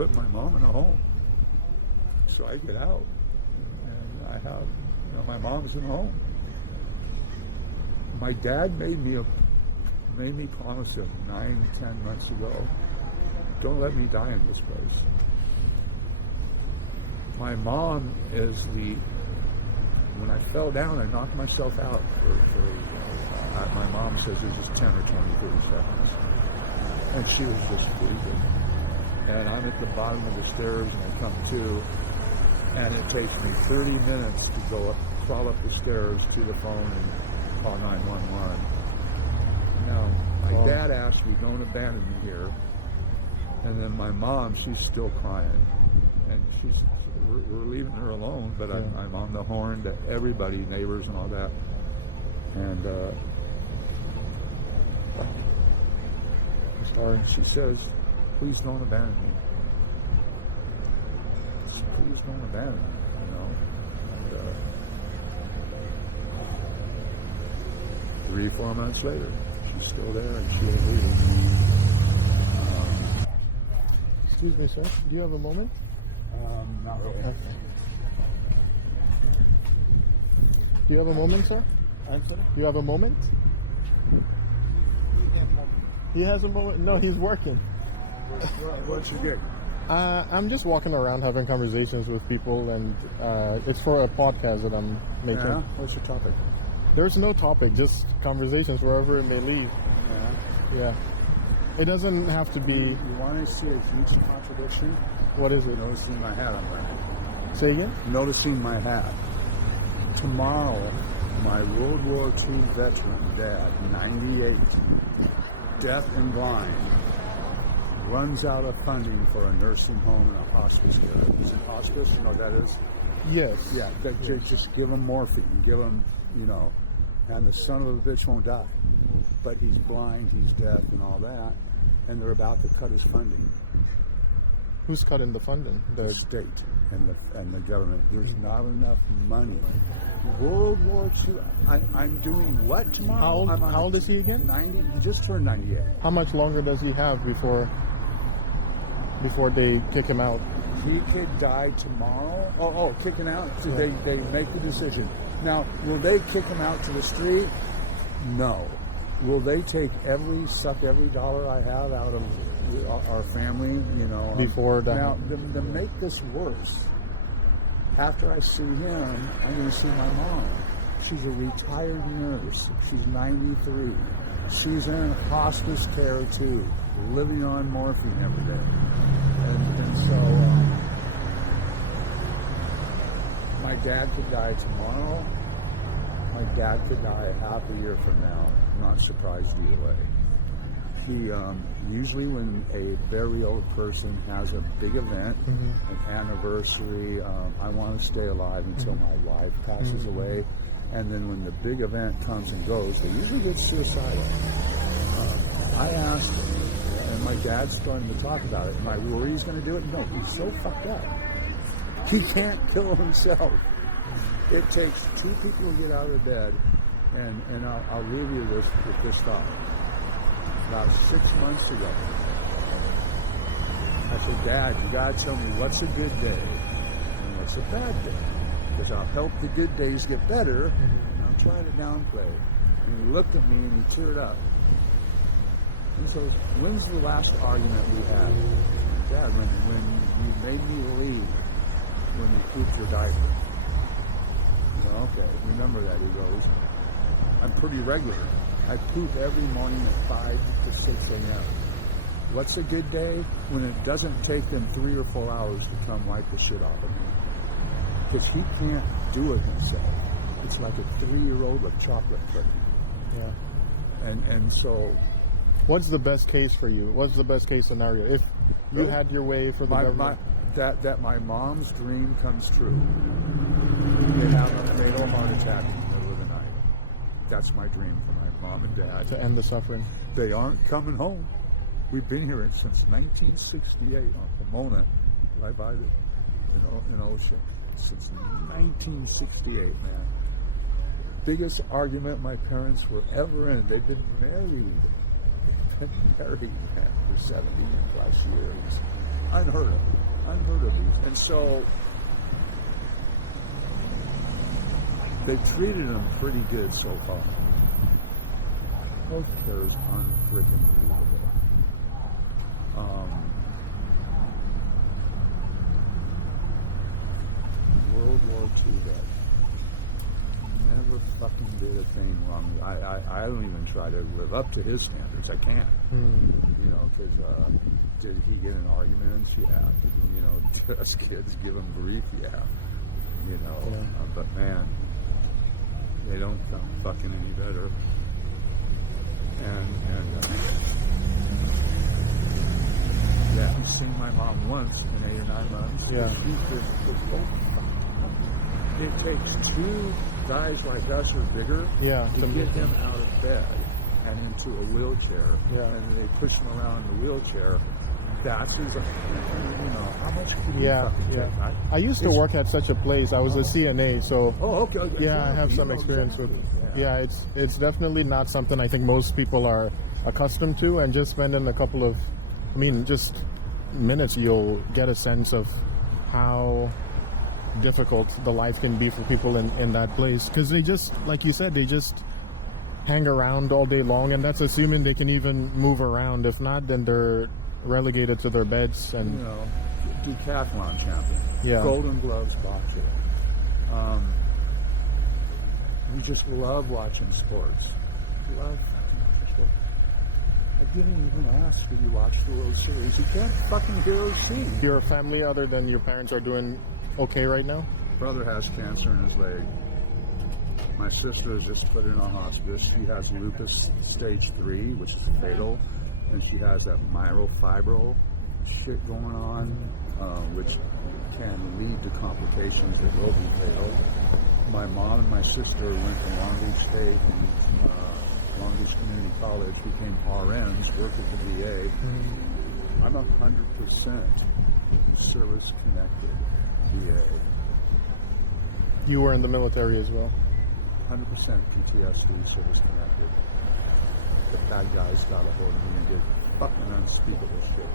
put my mom in a home. So I get out, and I have, my mom's in a home. My dad made me promise him 9-10 months ago, don't let me die in this place. My mom is when I fell down, I knocked myself out my mom says it was just 10 or 20, 30 seconds. And she was just freezing. And I'm at the bottom of the stairs and I come to, and it takes me 30 minutes to go up, crawl up the stairs to the phone and call 911. Now, my dad asked me, don't abandon me here. And then my mom, she's still crying. And we're leaving her alone, but I'm on the horn to everybody, neighbors and all that. And she says, please don't abandon me. Please don't abandon me, And 3-4 months later, she's still there and she will leave. Excuse me, sir. Do you have a moment? Not really. Okay. Do you have a moment, sir? I'm sorry? Do you have a moment? He has a moment? No, he's working. What's your gig? I'm just walking around having conversations with people, and it's for a podcast that I'm making. Yeah? What's your topic? There's no topic, just conversations wherever it may lead. Yeah. It doesn't have to be... You want to see a huge contradiction? What is it? Noticing my hat I'm wearing. Say again? Noticing my hat. Tomorrow, my World War II veteran dad, 98, deaf and blind, runs out of funding for a nursing home and a hospice care. Is it hospice? You know what that is? Yes. Yeah, just give him morphine, give him, and the son of a bitch won't die. But he's blind, he's deaf, and all that, and they're about to cut his funding. Who's cutting the funding? The state and the government. There's not enough money. World War II. I'm doing what tomorrow? How old is he again? 90. He just turned 98. How much longer does he have before they kick him out? He could die tomorrow. Oh, kicking out. So they make the decision. Now, will they kick him out to the street? No. Will they suck every dollar I have out of our family? Before that. Now, to make this worse, after I see him, I'm going to see my mom. She's a retired nurse. She's 93. She's in hospice care too, living on morphine every day. And so my dad could die tomorrow. My dad could die half a year from now. I'm not surprised either way. Usually when a very old person has a big event, an anniversary, I want to stay alive until my wife passes away. And then when the big event comes and goes, they usually get suicidal. I asked him, and my dad's starting to talk about it. Am I worried he's going to do it? No, he's so fucked up. He can't kill himself. It takes 2 people to get out of bed, and I'll leave you with this thought. About 6 months ago, I said, Dad, you got to tell me what's a good day and what's a bad day. Because I'll help the good days get better, and I'm trying to downplay. And he looked at me and he teared up. And so, when's the last argument we had? Dad, when you made me leave, when you pooped your diaper. Okay, remember that, he goes. I'm pretty regular. I poop every morning at 5 to 6 a.m. What's a good day? When it doesn't take them 3 or 4 hours to come wipe the shit off of me. Because he can't do it himself. It's like a 3-year-old with chocolate pudding. Yeah. And so... What's the best case for you? What's the best case scenario? If you had your way for the government... That my mom's dream comes true. They have a fatal heart attack in the middle of the night. That's my dream for my mom and dad. To end the suffering. They aren't coming home. We've been here since 1968 on Pomona, right by in Ocean. Since 1968, man. Biggest argument my parents were ever in. They've been married. Man, for 70 plus years. Unheard of. unheard of these. And so they've treated him pretty good so far. Healthcare is unfreaking believable. World War II vet. Never fucking did a thing wrong. I don't even try to live up to his standards. I can't. You know, because did he get in arguments? Yeah. You know, us kids give him grief? Yeah. You know, but man, they don't come fucking any better. And yeah, I've seen my mom once in 8 or 9 months. Yeah. It takes 2 guys like us or bigger to get him out of bed and into a wheelchair. And they push him around in the wheelchair. That's his, you know, how much can you fucking take? I used to work at such a place. I was a CNA, so okay. Yeah, I have some experience with it. Yeah, it's definitely not something I think most people are accustomed to, and just spending a couple of, just minutes, you'll get a sense of how difficult the life can be for people in that place, because they just, like you said, they just hang around all day long, and that's assuming they can even move around. If not, then they're relegated to their beds. And you know, decathlon champion, Golden Gloves boxer. We just love watching sports. Love fucking sports. I didn't even ask if you watch the World Series. You can't fucking hear or see. Your family, other than your parents, are doing okay right now? Brother has cancer in his leg. My sister is just put in a hospice. She has lupus stage 3, which is fatal, and she has that myofibro shit going on, which can lead to complications that will be fatal. My mom and my sister went to Long Beach State and Long Beach Community College, became RNs, worked at the VA. I'm 100% service-connected VA. You were in the military as well? 100% PTSD, service-connected. The bad guys got a hold of me and did fucking unspeakable shit.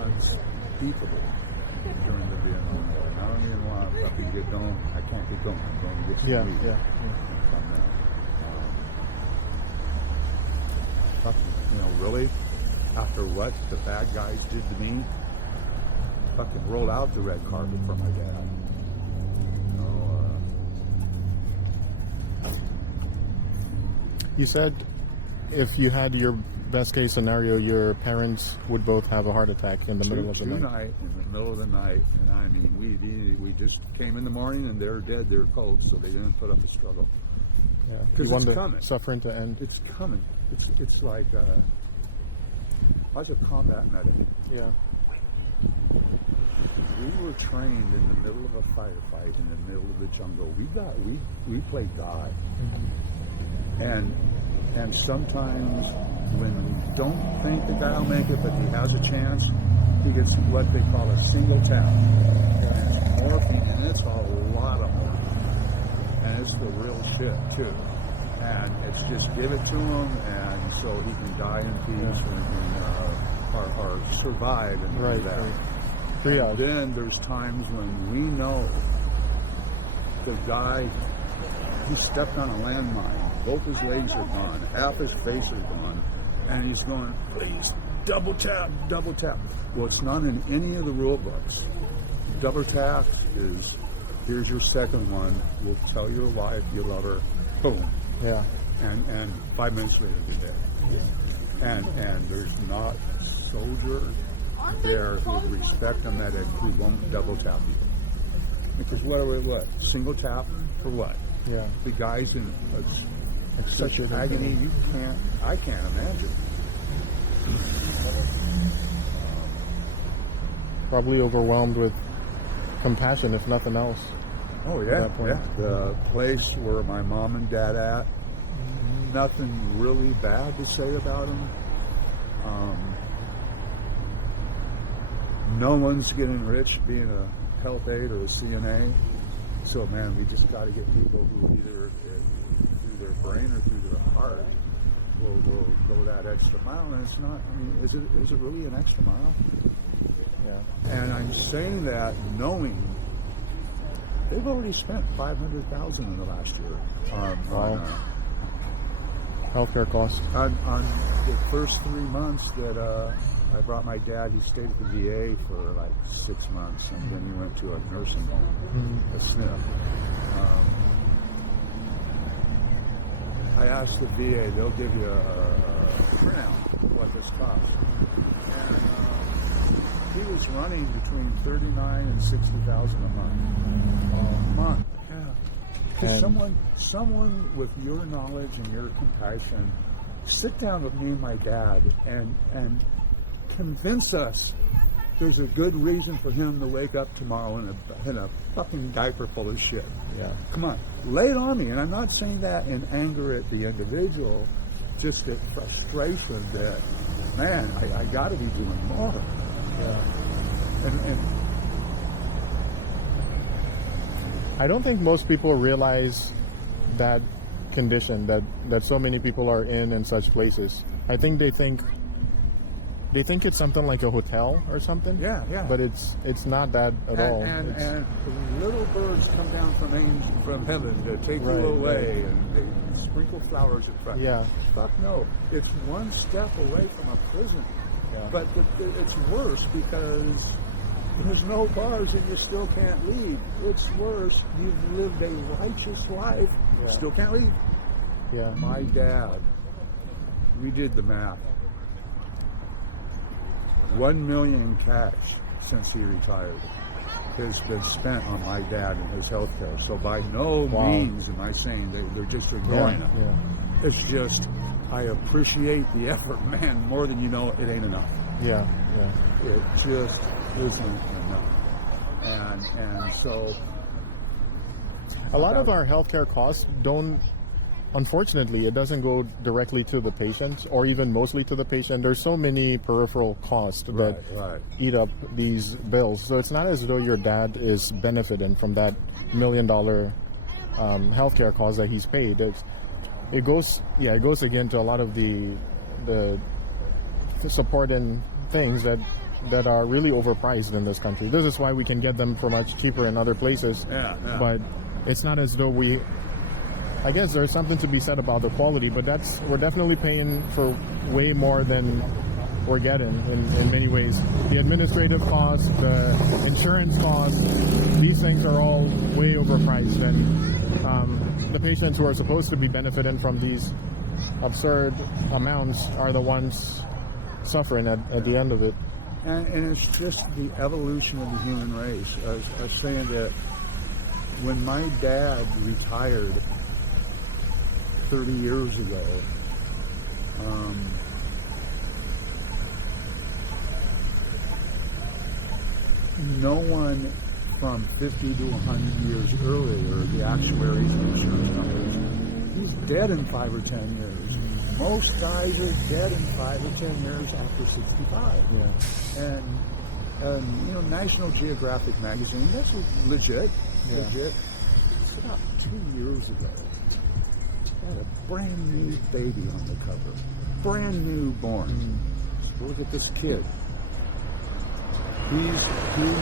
Unspeakable during the Vietnam War. And I don't even want to fucking get going. I can't get going. I'm going to get some weed from that. Fucking, you know, really? After what the bad guys did to me, fucking rolled out the red carpet for my dad. You said if you had your best case scenario, your parents would both have a heart attack in the middle of the night. In the middle of the night, and I mean, we just came in the morning and they're dead, they're cold, so they didn't put up a struggle. Yeah, because it's coming. Suffering to end. It's coming. It's like I was a combat medic. Yeah. We were trained in the middle of a firefight in the middle of the jungle. We played God. And sometimes when we don't think the guy will make it, but he has a chance, he gets what they call a single tap. And it's morphine, and it's a lot of morphine. And it's the real shit, too. And it's just give it to him, and so he can die in peace or survive and do that. And then there's times when we know the guy, he stepped on a landmine. Both his legs are gone. Half his face is gone. And he's going, please, double tap, double tap. Well, it's not in any of the rule books. Double tap is, here's your second one. We'll tell your wife you love her. Boom. Yeah. And 5 minutes later, you're dead. Yeah. And there's not a soldier there who would respect a medic who won't double tap you. Because what? Single tap for what? Yeah. The guy's in such agony, I can't imagine. Probably overwhelmed with compassion, if nothing else. Oh, yeah. The place where my mom and dad at, nothing really bad to say about them. No one's getting rich being a health aide or a CNA. So, man, we just got to get people who either through their brain or through their heart will go that extra mile. And it's not, I mean, is it really an extra mile? Yeah. And I'm saying that knowing they've already spent $500,000 in the last year Wow. Healthcare costs. on the first 3 months that I brought my dad. He stayed at the VA for like 6 months, and then he went to a nursing home, a SNF. I asked the VA; they'll give you a printout of what this costs. And he was running between $39,000 and $60,000 a month. Because someone with your knowledge and your compassion, sit down with me and my dad and convince us there's a good reason for him to wake up tomorrow in a fucking diaper full of shit. Yeah. Come on, lay it on me. And I'm not saying that in anger at the individual, just at frustration that, man, I got to be doing more. Yeah. And I don't think most people realize that condition that so many people are in such places. I think they think it's something like a hotel or something. Yeah. But it's not that at all. And little birds come down from heaven to take you away, and they sprinkle flowers in front. Yeah. Fuck no. It's one step away from a prison. Yeah. But it's worse because there's no bars and you still can't leave. It's worse. You've lived a righteous life, still can't leave. Yeah. My dad, we did the math. $1 million in cash since he retired has been spent on my dad and his health care. So by no means am I saying they're just ignoring it. Yeah. It's just, I appreciate the effort, man, more than you know. It ain't enough. Yeah. It just isn't enough. And so A lot of our healthcare costs don't, unfortunately, it doesn't go directly to the patient or even mostly to the patient. There's so many peripheral costs that eat up these bills. So it's not as though your dad is benefiting from that $1 million healthcare cost that he's paid. It goes again to a lot of the support and things that are really overpriced in this country. This is why we can get them for much cheaper in other places. Yeah. But it's not as though I guess there's something to be said about the quality, but we're definitely paying for way more than we're getting in many ways. The administrative costs, the insurance costs, these things are all way overpriced, and the patients who are supposed to be benefiting from these absurd amounts are the ones suffering at the end of it. And it's just the evolution of the human race. I was saying that when my dad retired 30 years ago, no one from 50 to 100 years earlier, the actuaries and insurance companies, he's dead in 5 or 10 years. Most guys are dead in 5 or 10 years after 65. Yeah. And National Geographic magazine, that's legit. It's about 2 years ago. Had a brand new baby on the cover, brand new born. Look at this kid. He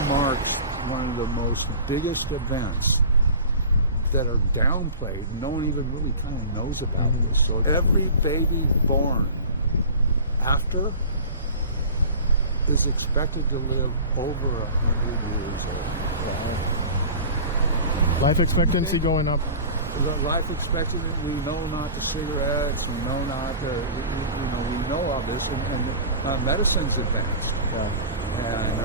marks one of the most biggest events that are downplayed. No one even really kind of knows about this. So every baby born after is expected to live over 100 years old. Life expectancy going up. The life expectancy, we know not to cigarettes, we know not to, we know all this, and medicine's advanced. Yeah. And,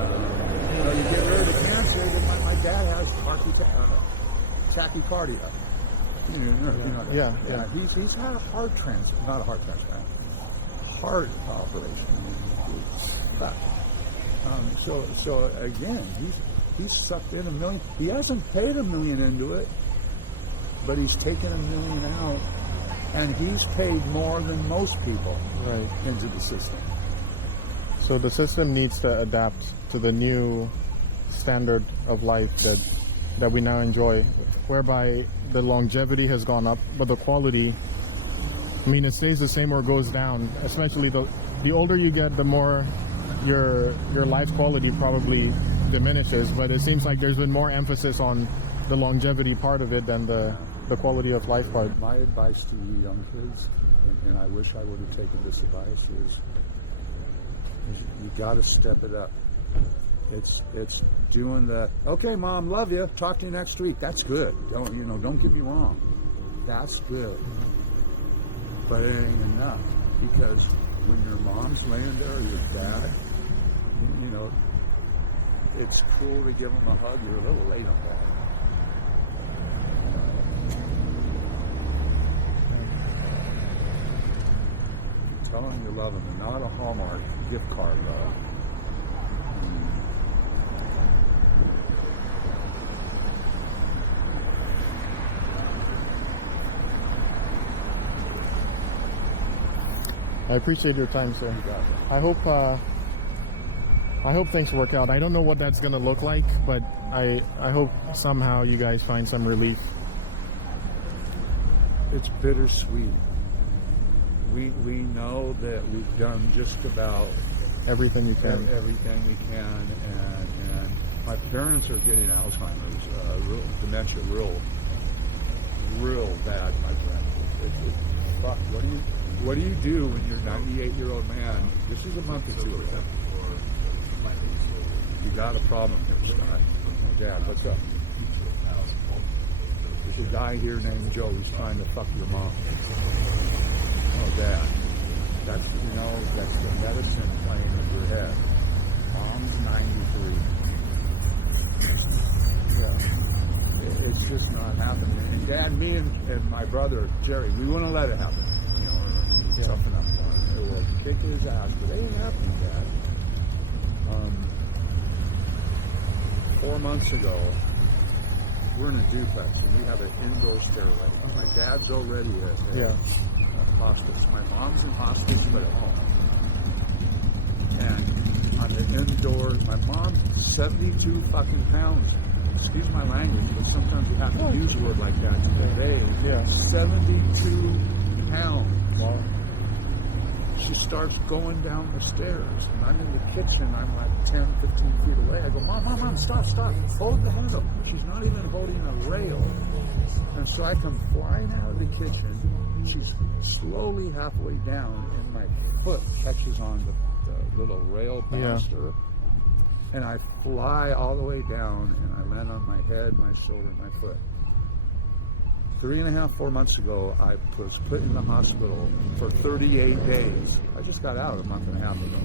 you get rid of the cancer, my dad has tachycardia. He's had a heart transplant, not a heart transplant, heart operation. So again, he's sucked in $1 million. He hasn't paid $1 million into it, but he's taken $1 million out, and he's paid more than most people into the system. So the system needs to adapt to the new standard of life that we now enjoy, whereby the longevity has gone up, but the quality, it stays the same or goes down. Especially the older you get, the more your life quality probably diminishes, but it seems like there's been more emphasis on the longevity part of it than the quality of life part. My advice to you young kids, and I wish I would have taken this advice, is you got to step it up. It's doing the, okay, Mom, love you, talk to you next week. That's good. Don't get me wrong. That's good. But it ain't enough, because when your mom's laying there or your dad, it's cool to give them a hug. You're a little late on that. Tell them you love them, and not a Hallmark gift card love. I appreciate your time, sir. I hope things work out. I don't know what that's gonna look like, but I hope somehow you guys find some relief. It's bittersweet. We know that we've done just about Everything you can. everything we can, and my parents are getting Alzheimer's, dementia, real bad, my friend. Fuck. What do you do when you're a 98-year-old man? This is a month or two ago. You got a problem here, Scott. Dad, what's up? There's a guy here named Joe who's trying to fuck your mom. Oh, Dad. That's the medicine playing with your head. Mom's 93. Yeah. It's just not happening. And Dad, me and my brother, Jerry, we want to let it happen. Toughen up on it. It will kick his ass, but it ain't happening, Dad. 4 months ago, we're in a duplex, and we have an indoor stairway. My dad's already at hospice. My mom's in hospice, but at home. And on the indoor, my mom's 72 fucking pounds. Excuse my language, but sometimes you have to use a word like that today. Yeah. 72 pounds. Wow. She starts going down the stairs, and I'm in the kitchen. I'm like 10, 15 feet away. I go, Mom, stop. Hold the handle. She's not even holding a rail. And so I come flying out of the kitchen. She's slowly halfway down, and my foot catches on the little rail banister. And I fly all the way down, and I land on my head, my shoulder, my foot. 3.5, 4 months ago, I was put in the hospital for 38 days. I just got out a month and a half ago.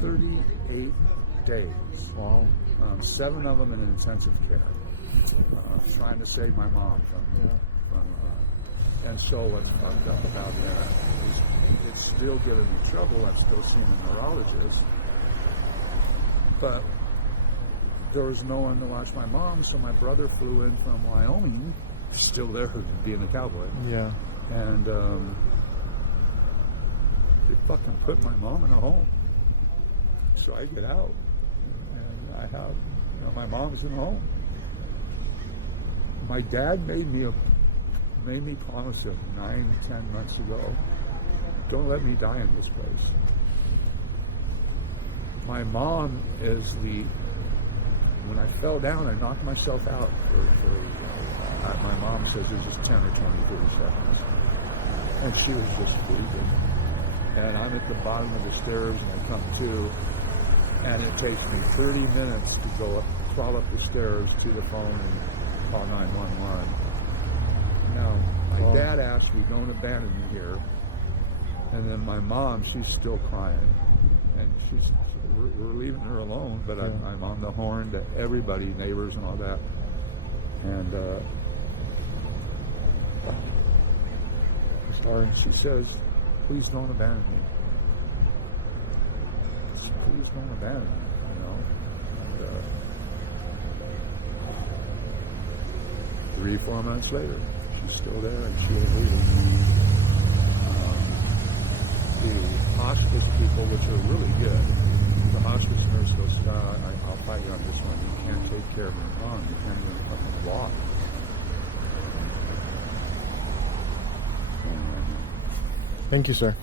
38 days. Wow. 7 of them in intensive care. Trying to save my mom from and so what's fucked up about that is it's still giving me trouble. I'm still seeing a neurologist. But there was no one to watch my mom, so my brother flew in from Wyoming, still there being a cowboy. Yeah. And they fucking put my mom in a home. So I get out, and I have, my mom's in a home. My dad made me promise him 9-10 months ago, don't let me die in this place. My mom is when I fell down, I knocked myself out my mom says it was just 10 or 20, 30 seconds. And she was just freaking. And I'm at the bottom of the stairs, and I come to, and it takes me 30 minutes to crawl up the stairs to the phone and call 911. Now, my dad asked me, don't abandon me here. And then my mom, she's still crying. And we're leaving her alone, but I'm on the horn to everybody, neighbors and all that. And she says, please don't abandon me. Please don't abandon me, And 3-4 months later, she's still there, and she will leave. The hospice people, which are really good, the hospice nurse goes, Scott, I'll fight you on this one. You can't take care of your mom. You can't even fucking walk. Thank you, sir.